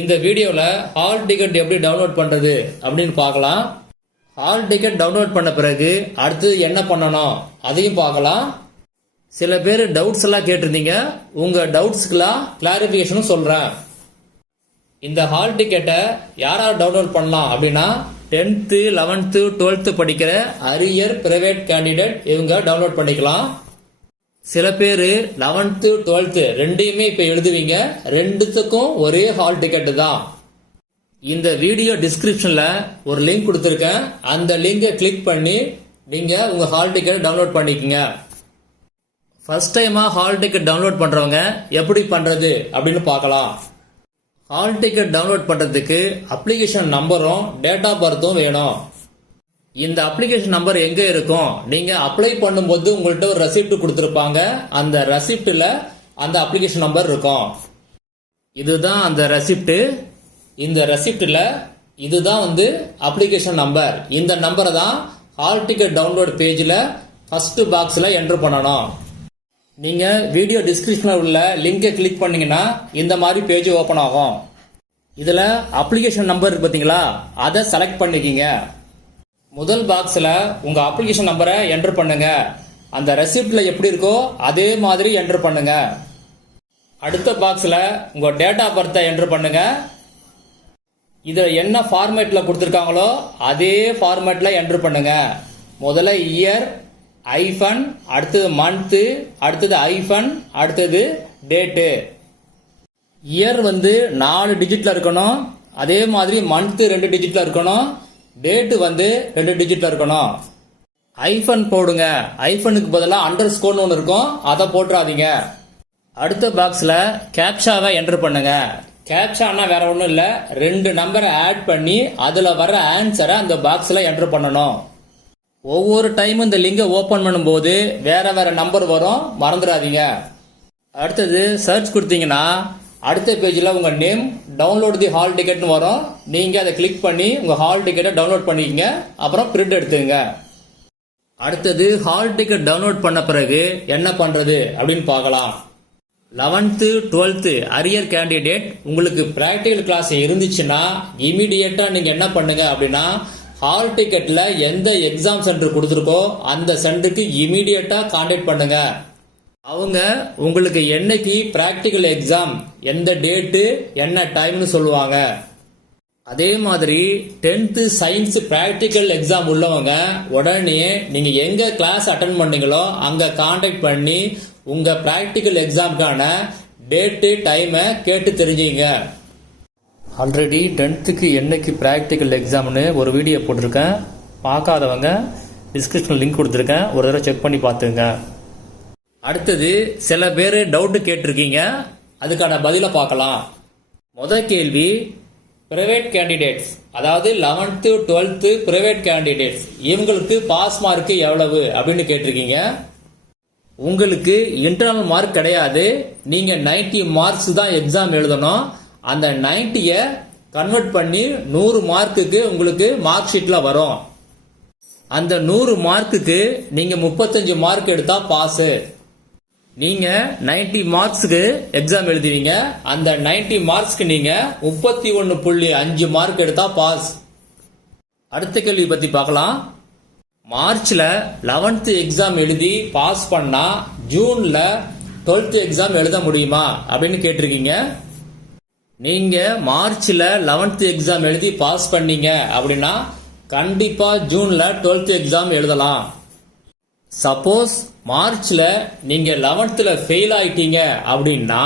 இந்த வீடியோல hall ticket எப்படி டவுன்லோட் பண்றது அப்படின்னு பார்க்கலாம். ஹால் டிக்கெட் டவுன்லோட் பண்ண பிறகு அடுத்து என்ன பண்ணணும் அதையும் பார்க்கலாம். சில பேர் டவுட்ஸ் எல்லாம் கேட்டிருந்தீங்க, உங்க டவுட்ஸ்க்குலாம் கிளாரிபிகேஷனும் சொல்றேன். இந்த ஹால் டிக்கெட்டை யாராவது டவுன்லோட் பண்ணலாம் அப்படின்னா 10th 11th 12th படிக்கிற அரியர் பிரைவேட் கேண்டிடேட் இவங்க டவுன்லோட் பண்ணிக்கலாம். சில பேர் 11th 12th ரெண்டையுமே இப்ப எழுதுவீங்க, ரெண்டுத்துக்கும் ஒரே ஹால் டிக்கெட் தான். இந்த வீடியோ டிஸ்கிரிப்ஷன்ல ஒரு லிங்க் கொடுத்துருக்கேன், அந்த லிங்கை கிளிக் பண்ணி நீங்க உங்க ஹால் டிக்கெட் டவுன்லோட் பண்ணிக்கங்க. ஃபர்ஸ்ட் டைமா ஹால் டிக்கெட் டவுன்லோட் பண்றவங்க எப்படி பண்றது அப்படின்னு பார்க்கலாம். ஹால் டிக்கெட் டவுன்லோட் பண்றதுக்கு அப்ளிகேஷன் நம்பரும் டேட் ஆஃப் பர்த்தும் வேணும். இந்த அப்ளிகேஷன் நம்பர் எங்க இருக்கும், நீங்க அப்ளை பண்ணும்போது உங்கள்கிட்ட ஒரு ரெசிப்ட் கொடுத்திருப்பாங்க, அந்த ரெசிப்ட்ல அந்த அப்ளிகேஷன் நம்பர் இருக்கும். இதுதான் அந்த ரெசிப்ட். இந்த ரெசிப்ட்ல இதுதான் அப்ளிகேஷன் நம்பர். இந்த நம்பரை தான் ஹால் டிக்கெட் டவுன்லோட் பேஜ்ல ஃபர்ஸ்ட் பாக்ஸ்ல என்டர் பண்ணணும். நீங்க வீடியோ டிஸ்கிரிப்ஷன்ல உள்ள லிங்கை கிளிக் பண்ணீங்கன்னா இந்த மாதிரி பேஜ் ஓபன் ஆகும். இதுல அப்ளிகேஷன் நம்பர் இருக்கு பாத்தீங்களா, அதை செலக்ட் பண்ணிக்கிங்க. முதல் பாக்ஸ்ல உங்க அப்ளிகேஷன் நம்பரை என்டர் பண்ணுங்க. அந்த ரெசிப்ட்ல எப்படி இருக்கோ அதே மாதிரி என்டர் பண்ணுங்க. அடுத்த பாக்ஸ்ல உங்க டேட் ஆஃப் பர்த்தை என்டர் பண்ணுங்க. இதுல என்ன ஃபார்மேட்ல கொடுத்திருக்காங்களோ அதே ஃபார்மேட்ல என்டர் பண்ணுங்க. முதல்ல இயர், ஐஃபன், அடுத்தது மந்த், அடுத்தது ஐஃபன், அடுத்தது டேட்டு. இயர் 4 டிஜிட்ல இருக்கணும், அதே மாதிரி மந்த் 2 டிஜிட்ல இருக்கணும், டேட்டு 2 டிஜிட்ல இருக்கணும். ஐஃபன் போடுங்க. ஐஃபனுக்கு பதிலாக அண்டர் ஸ்கோர்னு ஒன்று இருக்கும், அதை போட்டுறாதீங்க. அடுத்த பாக்ஸ்ல கேப்சாவை என்டர் பண்ணுங்க. கேப்சானா வேற ஒன்றும் இல்லை, 2 நம்பரை ஆட் பண்ணி அதுல வர ஆன்சரை அந்த பாக்ஸ்ல என்டர் பண்ணணும். ஒவ்வொரு டைமும் இந்த லிங்கை ஓபன் பண்ணும்போது வேற வேற நம்பர் வரும், மறந்துடாதீங்க. அடுத்தது சர்ச் கொடுத்தீங்கன்னா அடுத்த பேஜ்ல உங்க நேம் டவுன்லோட் தி ஹால் டிக்கெட்னு வரும். நீங்க அதை கிளிக் பண்ணி உங்க ஹால் டிக்கெட்டை டவுன்லோட் பண்ணிக்கங்க, அப்புறம் பிரிண்ட் எடுத்துங்க. அடுத்தது ஹால் டிக்கெட் டவுன்லோட் பண்ண பிறகு என்ன பண்றது அப்படின்னு பார்க்கலாம். 11th 12th அரியர் கேண்டிடேட் உங்களுக்கு பிராக்டிகல் கிளாஸ் இருந்துச்சுன்னா இமிடியேட்டா நீங்க என்ன பண்ணுங்க அப்படின்னா ஹால் டிக்கெட்ல எந்த எக்ஸாம் சென்டர் கொடுத்துருக்கோ அந்த சென்டருக்கு இமிடியேட்டா கான்டாக்ட் பண்ணுங்க. அவங்க உங்களுக்கு என்னைக்கு பிராக்டிகல் எக்ஸாம், எந்த டேட்டு, என்ன டைம்னு சொல்லுவாங்க. அதே மாதிரி 10th சயின்ஸ் பிராக்டிகல் எக்ஸாம் உள்ளவங்க உடனே நீங்க எங்க கிளாஸ் அட்டன் பண்ணீங்களோ அங்க கான்டாக்ட் பண்ணி உங்க பிராக்டிகல் எக்ஸாமுக்கான டேட்டு டைமை கேட்டு தெரிஞ்சுங்க. ஆல்ரெடி 10th என்னைக்கு பிராக்டிகல் எக்ஸாம்னு ஒரு வீடியோ போட்டிருக்கேன், பார்க்காதவங்க டிஸ்கிரிப்ஷன் லிங்க் கொடுத்துருக்கேன், ஒரு தடவை செக் பண்ணி பார்த்துங்க. அடுத்தது சில பேர் டவுட் கேட்டிருக்கீங்க, அதுக்கான பதிலை பார்க்கலாம். முதல் கேள்வி, பிரைவேட் கேண்டிடேட்ஸ், அதாவது 11th 12th பிரைவேட் கேண்டிடேட்ஸ் இவங்களுக்கு பாஸ் மார்க் எவ்வளவு அப்படின்னு கேட்டிருக்கீங்க. உங்களுக்கு இன்டர்னல் மார்க் கிடையாது, நீங்க 90 மார்க்ஸ் தான் எக்ஸாம் எழுதணும். அந்த 90 கன்வெர்ட் பண்ணி 100 மார்க்குக்கு உங்களுக்கு மார்க் ஷீட்ல வரும். அந்த 100 மார்க்குக்கு நீங்க 35 மார்க் எடுத்தா பாஸ். நீங்க 90 மார்க்ஸ்க்கு எக்ஸாம் எழுதுவீங்க, அந்த 90 மார்க்ஸ்க்கு நீங்க 31.5 மார்க் எடுத்தா பாஸ். அடுத்த கேள்வி பத்தி பார்க்கலாம். மார்ச்ல 11th எக்ஸாம் எழுதி பாஸ் பண்ணா ஜூன்ல 12th எக்ஸாம் எழுத முடியுமா அப்படின்னு கேட்டிருக்கீங்க. நீங்க மார்ச்ல 11th எக்ஸாம் எழுதி பாஸ் பண்ணீங்க அப்படின்னா கண்டிப்பா ஜூன்ல 12th எக்ஸாம் எழுதலாம். சப்போஸ் மார்ச்ல நீங்க 11th ஃபெயில் ஆயிட்டீங்க அப்படின்னா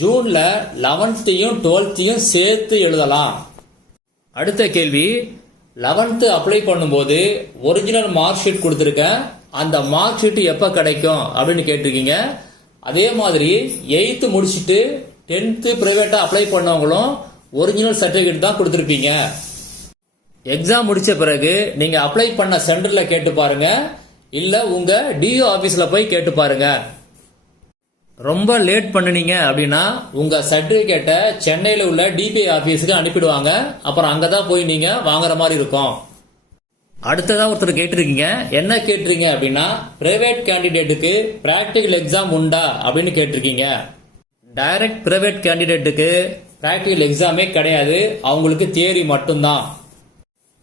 ஜூன்ல 11th 12th சேர்த்து எழுதலாம். அடுத்த கேள்வி, 11th அப்ளை பண்ணும்போது ஒரிஜினல் மார்க் ஷீட் கொடுத்துருக்கேன், அந்த மார்க் ஷீட் எப்ப கிடைக்கும் அப்படின்னு கேட்டிருக்கீங்க. அதே மாதிரி 8th முடிச்சுட்டு 10th பிரைவேட்டா அப்ளை பண்ணவங்களும் ஒரிஜினல் சர்டிபிகேட் தான் கொடுத்துருப்பீங்க. எக்ஸாம் முடிச்ச பிறகு நீங்க அப்ளை பண்ண சென்டர்ல கேட்டு பாருங்க, இல்ல உங்க டிஓ ஆபீஸ்ல போய் கேட்டு பாருங்க. ரொம்ப லேட் பண்ணுனீங்க அப்படின்னா உங்க சர்டிபிகேட்டை சென்னையில உள்ள டிபிஐ ஆபீஸுக்கு அனுப்பிடுவாங்க, அப்புறம் அங்கதான் போய் நீங்க வாங்குற மாதிரி இருக்கும். அடுத்ததா ஒருத்தர் கேட்டிருக்கீங்க, என்ன கேட்டிருக்கீங்க அப்படின்னா பிரைவேட் கேண்டிடேட்டுக்கு பிராக்டிகல் எக்ஸாம் உண்டா அப்படின்னு கேட்டிருக்கீங்க. டைரக்ட் பிரைவேட் கேண்டிடேட்டுக்கு பிராக்டிகல் எக்ஸாமே கிடையாது, அவங்களுக்கு தியரி மட்டும்தான்.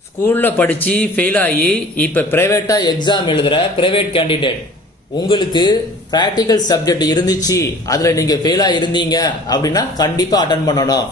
ஸ்கூல்ல படிச்சு ஃபெயில் ஆகி இப்ப பிரைவேட்டா எக்ஸாம் எழுதுற பிரைவேட் கேண்டிடேட், உங்களுக்கு பிராக்டிகல் சப்ஜெக்ட் இருந்துச்சு, அதுல நீங்க ஃபெயிலா இருந்தீங்க அப்படின்னா கண்டிப்பா அட்டன் பண்ணணும்.